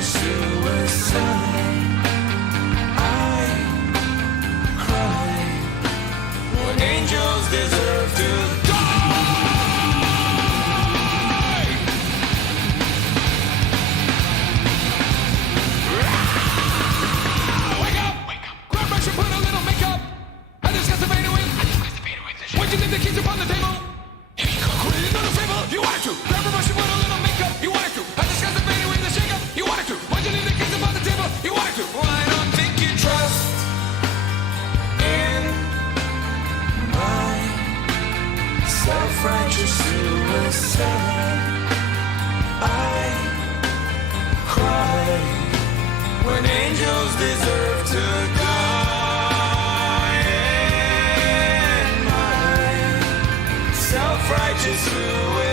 self-righteous suicide. I cry when angels deserve to die. Wake up! Grab brush and put a little makeup. I discuss the fade away. What you think the keys upon the table? Here you go. Quit it, not a favor. You wanted to. Grab a brush and put a little makeup. You wanted to. I discuss the fade away, the shake up. You wanted to. What you think the keys upon the table? You wanted to. Well, I don't think you trust in my self-righteous suicide. I cry when angels deserve to die. And my self-righteous suicide.